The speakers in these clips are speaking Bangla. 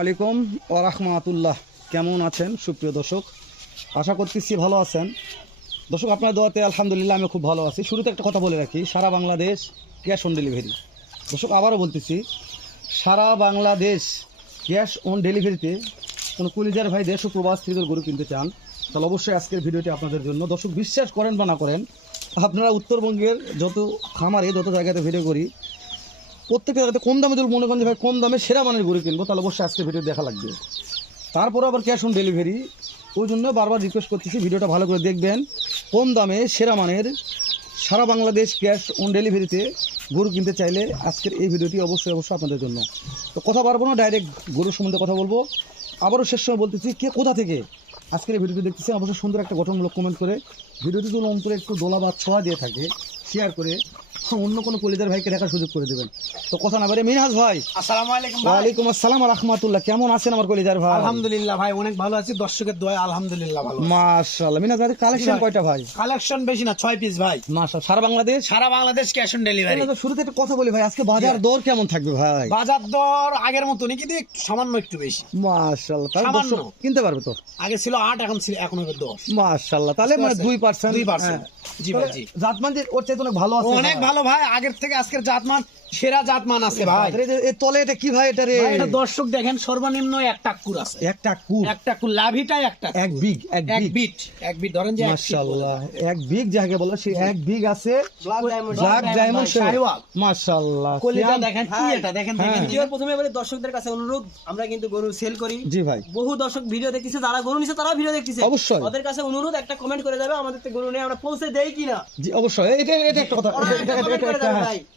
আলাইকুম ওয়া রাহমাতুল্লাহ। কেমন আছেন সুপ্রিয় দর্শক? আশা করতেছি ভালো আছেন। দর্শক, আপনার দোয়াতে আলহামদুলিল্লাহ আমি খুব ভালো আছি। শুরুতে একটা কথা বলে রাখি, সারা বাংলাদেশ ক্যাশ অন ডেলিভারি। দর্শক, আবারও বলতেছি, সারা বাংলাদেশ ক্যাশ অন ডেলিভারিতে কোনো কুলিজার ভাই দেশ ও প্রবাস থেকে গরু কিনতে চান তাহলে অবশ্যই আজকের ভিডিওটি আপনাদের জন্য। দর্শক, বিশ্বাস করেন বা না করেন, আপনারা উত্তরবঙ্গের যত খামারে যত জায়গাতে ভিডিও করি, প্রত্যেকটা জায়গাতে কম দামে যদি মনে করেন যে ভাই কম দামে সেরা মানের গরু কিনবো, তাহলে অবশ্যই আজকে ভিডিও দেখা লাগবে। তারপরে আবার ক্যাশ অন ডেলিভারি, ওই জন্য বারবার রিকোয়েস্ট করতেছি ভিডিওটা ভালো করে দেখবেন। কম দামে সেরা মানের সারা বাংলাদেশ ক্যাশ অন ডেলিভারিতে গরু কিনতে চাইলে আজকের এই ভিডিওটি অবশ্যই আপনাদের জন্য। তো কথা বাড়বো না, ডাইরেক্ট গরুর সম্বন্ধে কথা বলবো। আবারও শেষ সময় বলতেছি, কে কোথা থেকে আজকের এই ভিডিওটি দেখতেছি অবশ্যই সুন্দর একটা গঠনমূলক কমেন্ট করে ভিডিওটি যদি অন্তরে একটু দোলা বা ছোঁয়া দিয়ে থাকে শেয়ার করে অন্য কোনো কলিজার ভাইকে দেখার সুযোগ করে দেবেন। তো কথা না বলে, মিনহাজ ভাই, আসসালামু আলাইকুম। ওয়ালাইকুম আসসালাম ওয়া রাহমাতুল্লাহ। কেমন আছেন আমার কলিজার ভাই? আলহামদুলিল্লাহ ভাই, অনেক ভালো আছি, দর্শকের দোয়ায় আলহামদুলিল্লাহ ভালো। মাশাআল্লাহ। মিনহাজ ভাই, কালেকশন কয়টা ভাই? কালেকশন বেশি না, 6 পিস ভাই। মাশাআল্লাহ। সারা বাংলাদেশ ক্যাশ অন ডেলিভারি। শুরুতে একটা কথা বলি ভাই, আজকে বাজার দর কেমন থাকবে ভাই? বাজার দর আগের মতনই, কিন্তু সামান্য একটু বেশি। মাশাআল্লাহ। তাহলে সামান্য। দর্শক কিনতে পারবে তো? আগে ছিল 8, এখন হবে 10। মাশাআল্লাহ। তাহলে মানে 2%। 2%। জি ভাই, জি। জাতমান যে ওর চাইতে অনেক ভালো আছে, অনেক ভালো ভাই, আগের থেকে আজকের জাতমান সেরা জাতমান আছে ভাই। এর তলে এটা কি ভাই? এটা রে ভাই, এটা দর্শক দেখেন, সর্বনিম্ন একটা কুর আছে। একটা কুর, একটা কুর, লাভিটাই একটা এক বিগ, এক বিট ধরেন যে মাশাআল্লাহ। এক বিগ যাকে বলে, সেই এক বিগ আছে। Black diamond Sahiwal. মাশাআল্লাহ। কলিজা দেখেন কি, এটা দেখেন দেখেন। ভিডিওর প্রথমে বলি দর্শকদের কাছে অনুরোধ, আমরা কিন্তু গরু সেল করি। জি ভাই। বহু দর্শক ভিডিও দেখতেছে, যারা গরু নিছে তারা ভিডিও দেখতেছে, অবশ্যই ওদের কাছে অনুরোধ, একটা কমেন্ট করে যাবে আমাদের গরু নিয়ে আমরা পৌঁছে দেই কিনা। জি অবশ্যই। এটা একটা কথা,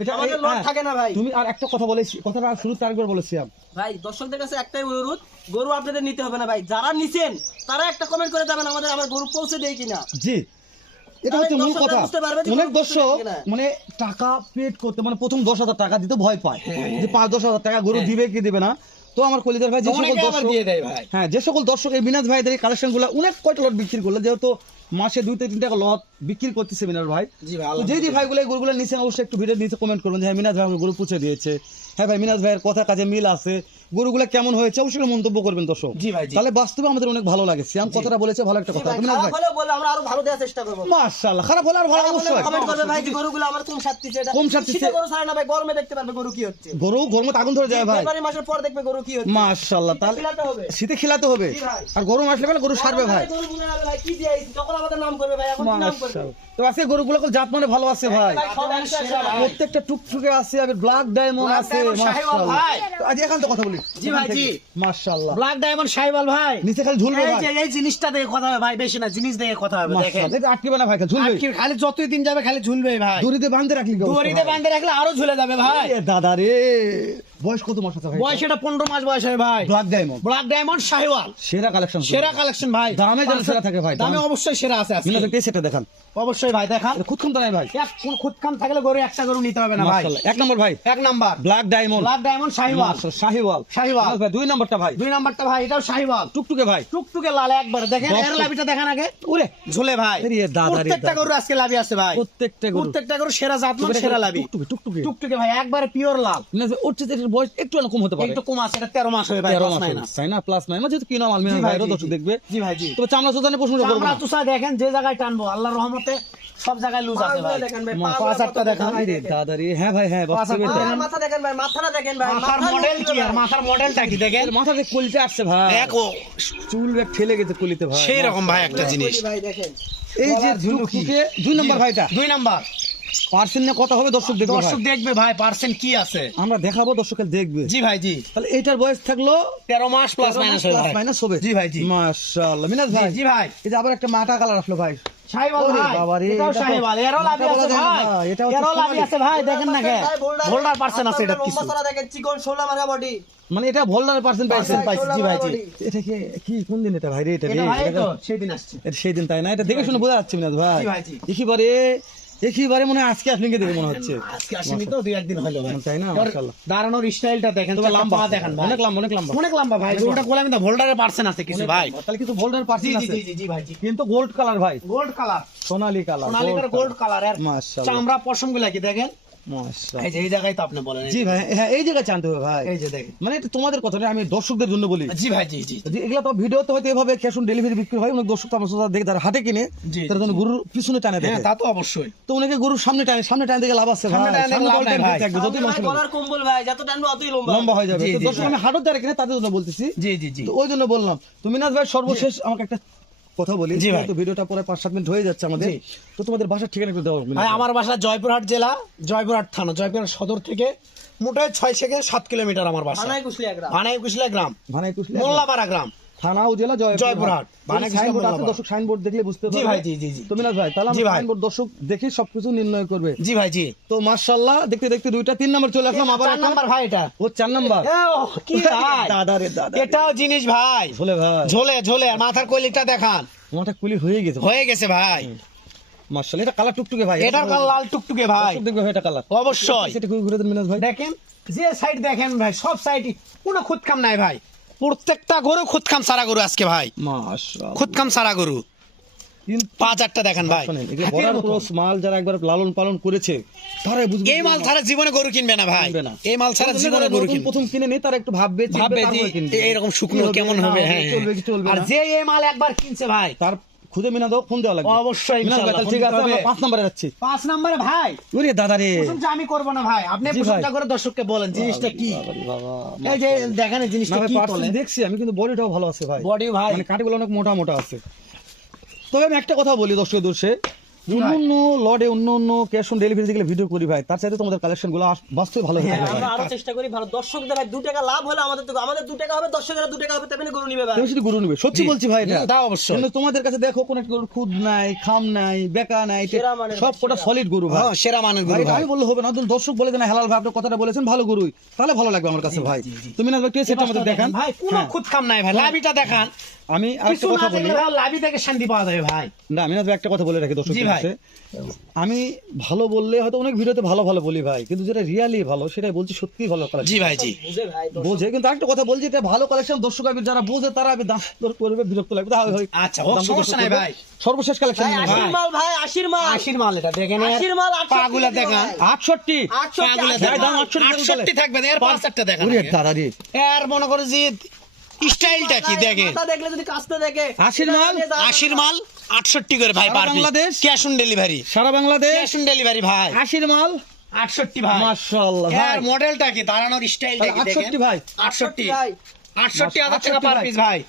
এটা আমাদের লট থাকে না ভাই। তুমি আর একটা কথা বলেছি, কথাটা শুরুতে আরেকবার বলেছি ভাই, দর্শকদের কাছে একটাই অনুরোধ, গরু আপনাদের নিতে হবে না ভাই, যারা নিছেন তারা একটা কমেন্ট করে যাবেন আমাদের, আমার গরু পৌঁছে দেই কিনা। জি, এটা হচ্ছে মূল কথা। অনেক দর্শক মানে টাকা পেড করতে, মানে প্রথম 10,000 টাকা দিতে ভয় পায় যে 5-10,000 টাকা গরু দিবে কি দিবে না। তো আমার কলিজার ভাই, যে সকল দর্শক যে সকল দর্শক এই মিনাজ ভাইদের এই কালেকশন গুলো অনেক কয়টা লট বিক্রি করলো, যেহেতু মাসে 2-3 টাকা লট বিক্রি করতেছে মিনাজ ভাই। যে ভাইগুলো এই গরুগুলো নিচ্ছেন অবশ্যই একটু ভিডিও নিচে কমেন্ট করবেন যে হ্যাঁ মিনাজ ভাই আমার গরু পুছে দিয়েছে, হ্যাঁ ভাই মিনাজ ভাইয়ের কথা কাজে মিল আছে, গরুগুলো কেমন হয়েছে অবশ্যই মন্তব্য করবেন দর্শক। তাহলে বাস্তবে আমাদের অনেক ভালো লাগে। সিয়াম কথাটা বলেছে, ভালো একটা কথা। মিনাজ ভাই, আমরা আরো ভালো দেওয়ার চেষ্টা করব। মাশাআল্লাহ। খারাপ হলে আর ভালো অবশ্যই কমেন্ট করবে ভাই, যে গরুগুলো আমার কম সাথীছে, এটা কম সাথীছে গরু ছাড়ে না ভাই, গরমে দেখতে পারবে গরু কি হচ্ছে। গরু গরমে আগুন ধরে যায় ভাই, ফেব্রুয়ারি মাসের পর দেখবে গরু কি হচ্ছে। মাশাআল্লাহ। তাহলে শীতে খিলাতে হবে, আর গরম আসলে মানে গরু সারবে ভাই। গরু গুলো না ভাই কি দিয়েছি, তখন আমাদের নাম করবে ভাই, এখন কি নাম করবে। তো আজকে গরুগুলো জাত মানে ভালো আছে ভাই, প্রত্যেকটা টুকটুকে আছে, আর ব্ল্যাক ডায়মন্ড আছে। মাশাআল্লাহ। আজ এখান থেকে কথা বলি। জি ভাই, জি। মাশাআল্লাহ। ব্ল্যাক ডায়মন্ড শাহিওয়াল ভাই, নিচে খালি ঝুলবে ভাই। এই জিনিসটা দেখে কথা হবে ভাই, বেশি না, জিনিস দেখে কথা হবে। দেখেন এটা আটকিবে না ভাই, ঝুলবে খালি, যতই দিন যাবে খালি ঝুলবে ভাই। দড়িতে বাঁধে রাখলি, দড়িতে বাঁধে রাখলে আরো ঝুলে যাবে ভাই। দাদা রে, বয়স কত মাস আছে ভাই? বয়স এটা 15 মাস বয়স হয় ভাই। ব্ল্যাক ডায়মন্ড শাহিওয়াল সেরা কালেকশন ভাই। দামে যেন সেরা থাকে ভাই, দামে অবশ্যই সেরা আছে। মিনা দেখতে সেটা দেখান অবশ্যই ভাই, দেখান। খুদখান তো নাই ভাই, কোন খুদখান থাকলে গরু একটা গরু নিতে হবে না ভাই। এক নম্বর ভাই, এক নাম্বার ব্ল্যাক ডায়মন্ড শাহিওয়াল ভাই। 2 নম্বরটা ভাই, 2 নাম্বারটা ভাই, এটাও শাহিওয়াল, টুকটুকে ভাই, টুকটুকে লাল একবারে। দেখেন এর লাভিটা দেখেন আগে, ওরে ঝুলে ভাই। প্রত্যেকটা গরু আজকে লাভি আছে ভাই, প্রত্যেকটা গরু সেরা জাতমান, সেরা লাভি। টুকটুকে ভাই, একবারে পিওর লাল। ওর চেয়ে বয়স একটু কম হতে পারে, একটু কম আছে, এটা 13 মাস হয় ভাই, তাই না? প্লাস নাই যেহেতু কিনা মাল মিনা ভাইরও দর্শক দেখবে। জি ভাই, জি। তবে চামড়া চোদানে প্রশ্ন করব না, চামড়া তুষা দেখেন যে জায়গায় টানবো, আল্লাহর রহমতে সব জায়গায় লুজ আছে ভাই। দেখেন ভাই, পাঁচটা দেখেন দাদা রে। হ্যাঁ ভাই, হ্যাঁ মাথা দেখেন ভাই, মাথাটা দেখেন ভাই, মাথার মডেল কি, আর মাথার মডেলটা কি দেখেন। মাথাতে কলিতে আসছে ভাই, দেখো চুল ব্যাগ ঠেলে গেছে কলিতে ভাই, সেই রকম ভাই একটা জিনিস ভাই দেখেন। এই যে ঝুনুকে 2 নম্বর ভাইটা, 2 নাম্বার পার্সেন্ট নিয়ে কথা হবে, দর্শক দেখবে, দর্শক দেখবে ভাই, পার্সেন্ট কি আছে আমরা দেখাবো, দর্শকের দেখবে। জি ভাই, জি। তাহলে এটার বয়স থাকলো 13 মাস প্লাস মাইনাস হবে। জি ভাই, জি। মাশাআল্লাহ। মিনাজ ভাই, জি ভাই, এই যে আবার একটা মাটা কালার আসলো ভাই, শাহিওয়াল ভাই, এটাও শাহিওয়াল, এরও লাভি আছে ভাই, এরও লাভি আছে ভাই। দেখেন না কে ভোল্ডার পার্সেন্ট আছে, এটা কিছু লম্বা দেখেন, চিকন 16 মারা বডি, মানে এটা ভোল্ডারের পার্সেন্ট পাইছে। জি ভাই, জি। এটা কি কোন দিন এটা ভাই রে? এটা ভাই তো সেই দিন আসছে, এটা সেই দিন, তাই না? এটা দেখে শুনে বোঝা যাচ্ছে মিনাজ ভাই। জি ভাই, জি। একেবারে মনে হয় আজকে আপনাকে দেখে মনে হচ্ছে, আজকে আসেনি তো 2-1 দিন হলো ভাই, তাই না? মাশাআল্লাহ। দাঁড়ানোর স্টাইলটা দেখেন, তবে লম্বা দেখেন ভাই, অনেক লম্বা ভাই। ওটা কোলা কিন্তু ভোল্ডারের পার্সেন্ট আছে কিছু ভাই, তাহলে কিছু ভোল্ডারের পার্সেন্ট আছে। জি ভাই, জি। কিন্তু গোল্ড কালার ভাই, গোল্ড কালার, সোনালী কালার, গোল্ড কালার। আর মাশাআল্লাহ। চামড়া পশমগুলা কি দেখেন, মাশাআল্লাহ। এই যে এই জায়গায় তো আপনি বলেন, জি ভাই, হ্যাঁ এই জায়গায় জানতে হবে ভাই। এই যে দেখেন। মানে এটা তোমাদের কথা না, আমি দর্শকদের জন্য বলি। জি ভাই, জি জি যে এগুলা তো ভিডিওতে হয়তো এভাবে ক্যাশ অন ডেলিভারি বিক্রি হয়, অনেক দর্শক তো আমার সাথে দেখে তারা হাটে কিনে, জি, তার জন্য গরুর পিছনে টানে হ্যাঁ, দেখে। তা তো অবশ্যই। তো অনেকে গরুর সামনে টানে দেখে লাভ আছে ভাই। সামনে টানে দেখে লাভ নাই ভাই। থাকবে, যতই সামনে মাংস ভাই নেবে। গলার কম্বল ভাই, যত টানবো অতই লম্বা হয়ে যাবে। জি, তো জি, দর্শক, আমি হাটত যারা কিনে তাদের জন্য বলতেছি। জি জি জি তো ওই জন্য বললাম। তো মিনাজ ভাই, সর্বশেষ আমাকে একটা কথা বলি। জি ভাই। তো ভিডিওটা পরে 5-7 মিনিট হয়ে যাচ্ছে আমাদের। জি। তো তোমাদের বাসার ঠিকানা একটু দাও মিনাজ ভাই, ভাই। আমার বাসা জয়পুরহাট জেলা, জয়পুরহাট থানা, জয়পুরহাট সদর থেকে মোটামুটি 6 থেকে 7 কিলোমিটার আমার বাসা। ভানাই কুশলিয়া গ্রাম। ভানাই কুশলিয়া গ্রাম, ভানাই কুশলিয়া, মোল্লাপাড়া গ্রাম, থানা ও জেলা জয়পুরহাট। ভানাই কুশলিয়া সাইনবোর্ড আছে, মোল্লাপাড়া। দর্শক সাইনবোর্ড দেখলে বুঝতে জি পারবে। ভাই, জি জি জি তো মিনাজ ভাই, তাহলে জি ভাই। সাইনবোর্ড দর্শক দেখে সবকিছু নির্ণয় করবে। জি ভাই, জি। তো মাশাআল্লাহ, দেখতে দেখতে 2টা 3 নাম্বার চলে আসলাম আবার 4 নাম্বার ভাই এটা। ও 4 নাম্বার। এ, ও, কি ভাই, দাদা রে দাদা, এটাও জিনিস ভাই, বলে ভাই ঝোলে ঝোলে, আর মাথার কলিটা দেখান, আমারটা কুলি হয়ে গেছে হয়ে গেছে ভাই। মাশাআল্লাহ। এটা কালার টুকটুকে ভাই, এটার কালার লাল টুকটুকে ভাই, দর্শক দেখবে ভাই, এটা কালার অবশ্যই। সেটা ঘুরে দেন মিনাজ ভাই। দেখেন যে সাইড দেখেন ভাই, সব সাইডই কোনো খুদকাম নাই ভাই, প্রত্যেকটা গরু খুদকাম সারা গরু আজকে ভাই, মাশাআল্লাহ। খুদকাম সারা গরু। কিন্তু 5-8টা দেখেন ভাই, শোনেন, এগুলো হাতির বড়ার মতো। ক্রস মাল যারা একবার লালন পালন করেছে তারাই বুঝবে। এই মাল ছাড়া জীবনে গরু কিনবে না ভাই, কিনবে না। এই মাল ছাড়া জীবনে যারা গরু নতুন কিনবে প্রথম কিনে নেই, তারা একটু ভাববে চিন্তা, ভাববে যে তারপরে কিনবে। এইরকম শুকনো কি হবে, কেমন না হবে, হ্যাঁ চলবে কি চলবে আর না। যে এই মাল একবার কিনছে ভাই, তার খুদে মিনা দাও, ফোন দেওয়া লাগবে। অবশ্যই মিনাজ ভাই, তাহলে ঠিক আছে, আমরা 5 নম্বরে যাচ্ছি। 5 নম্বরে ভাই। ওরে দাদা রে, প্রশংসা আমি করব না ভাই, আপনি জি ভাই। প্রশংসা করে দর্শককে বলেন জিনিসটা কি। বাবা, এই যে দেখেন এই না জিনিসটা ভাই, কি পার্সেল বলে, দেখছি আমি, কিন্তু বডিটাও ভালো আছে ভাই। বডি ভাই, মানে কাটিগুলো অনেক মোটা মোটা আছে। তবে আমি একটা কথা বলি দর্শক দর্শে, অন্য লডে অন্য ক্যাশ অন ডেলিভারি যেগুলো ভিডিও করি ভাই, তার সাথে তোমাদের কালেকশন গুলো বাস্তবে ভালো হয়। আমরা আরো চেষ্টা করি ভালো দর্শকদের ভাই 2 টাকা লাভ হলে আমাদের তো, আমাদের 2 টাকা হবে, দর্শকেরা 2 টাকা হবে, তেমনি গরু নিবে ভাই। তুমি শুধু গরু নিবে, সত্যি বলছি ভাই এটা। তা অবশ্যই। কিন্তু তোমাদের কাছে দেখো কোন একটা গরুর খুদ নাই, খাম নাই, বেকা নাই, সেরা মানের সব কটা সলিড গরু ভাই। হ্যাঁ, সেরা মানের ভাই, গরু এটা ভাই। আমি বললে হবে না, দর্শক বলে যে না হালাল ভাই, আপনার কথাটা বলেছেন ভালো গরুই, তাহলে ভালো লাগবে আমার কাছে ভাই। তুমি না টেস্ট আমাদের দেখান ভাই, কোনো হ্যাঁ। খুদকাম নাই ভাই, লাভিটা দেখান। আমি আরেকটা কিছু কথা না বলি, দেখলে ভাই লাভি থেকে শান্তি পাওয়া যাবে ভাই। না আমি না একটা কথা বলে রাখি দর্শক জি ভাই। আমি ভালো বললে হয়তো অনেক ভিডিওতে ভালো ভালো বলি ভাই, কিন্তু যেটা রিয়ালি ভালো সেটাই বলছি, সত্যি ভালো কালেকশন জি ভাই, জি। বুঝে ভাই বোঝে। কিন্তু একটা কথা বলছি, এটা ভালো কালেকশন, দর্শক আমি যারা বোঝে তারা আমি দাম দর করবে, বিরক্ত লাগবে, তাহলে হয় আচ্ছা, হোক, দাম দর সমস্যা নাই করবে। ভাই। সর্বশেষ কালেকশন ভাই 80 মাল ভাই, 80 মাল, 80 মাল এটা দেখেন, 80 মাল, 68 পাগুলা দেখান, 68 পাগুলা আচ্ছা, দেখান, দাম 68 থাকবে না, এর 5-8টা দেখেন। ওরে দাদা রে, এর মনে করে যে স্টাইলটা কি দেখেন, মাথা দেখলে যদি কাছতে দেখে 80 মাল, 80 মাল 68 করে ভাই সারা পার বাংলাদেশ? ক্যাশ অন ডেলিভারি, সারা বাংলাদেশ ক্যাশ অন ডেলিভারি ভাই, 80 মাল 68 ভাই। মাশাআল্লাহ ভাই। এর মডেলটা কি, দাঁড়ানোর স্টাইলটা কি দেখেন, 68 ভাই, 68 ভাই 68,000 টাকা 68 পার ভাই। পিস ভাই।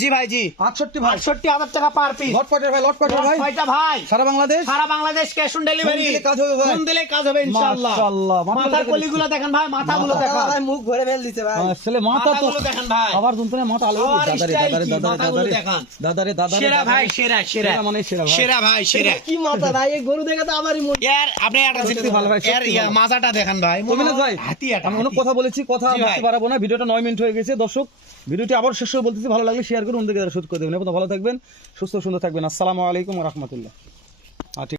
জি ভাই, জি, 68 ভাই, 68,000 টাকা পার পিস। লটপটের ভাই, লটপটের ভাই, কয়টা ভাই? সারা বাংলাদেশ সারা Bangladesh cash on delivery, phone দিলে কাজ হবে ভাই। ফোন দিলে কাজ হবে ইনশাআল্লাহ। মাশাআল্লাহ, মাথার কলিগুলো দেখেন ভাই, মাথাগুলো দেখান, ভাই মুখ ভরে ফেল দিছে ভাই। ছেলে মাথা তো মাথাগুলো দেখেন ভাই, আবার যন্ত্রণায় মাথা আলো আর দাদারে style দাদারে কি, দাদারে মাথাগুলো দাদারে দেখান। দাদারে দাদারে সেরা ভাই, সেরা সেরা সেরা মানে সেরা ভাই। সেরা ভাই, সেরা। কি মাথা ভাই, এই গরু দেখে তো আমারই মন। এর আপনি একটা সত্যি ভালো ভাই, এর সত্যি ভালো। মাজাটা দেখেন ভাই, তো মিনাজ ভাই, হাতি এটা, আমি অনেক হাতি। কথা বলেছি, কথা জি ভাই। বলতে পারবো না, ভিডিওটা 9 মিনিট হয়ে গেছে। দর্শক, ভিডিওটি আবার শেষ করে বলতেছি, ভালো লাগলে শেয়ার করুন, অন্যদিকে শুট করে দেবেন। ভালো থাকবেন, সুস্থ সুন্দর থাকবেন। আসসালামু আলাইকুম ওয়া রাহমাতুল্লাহ।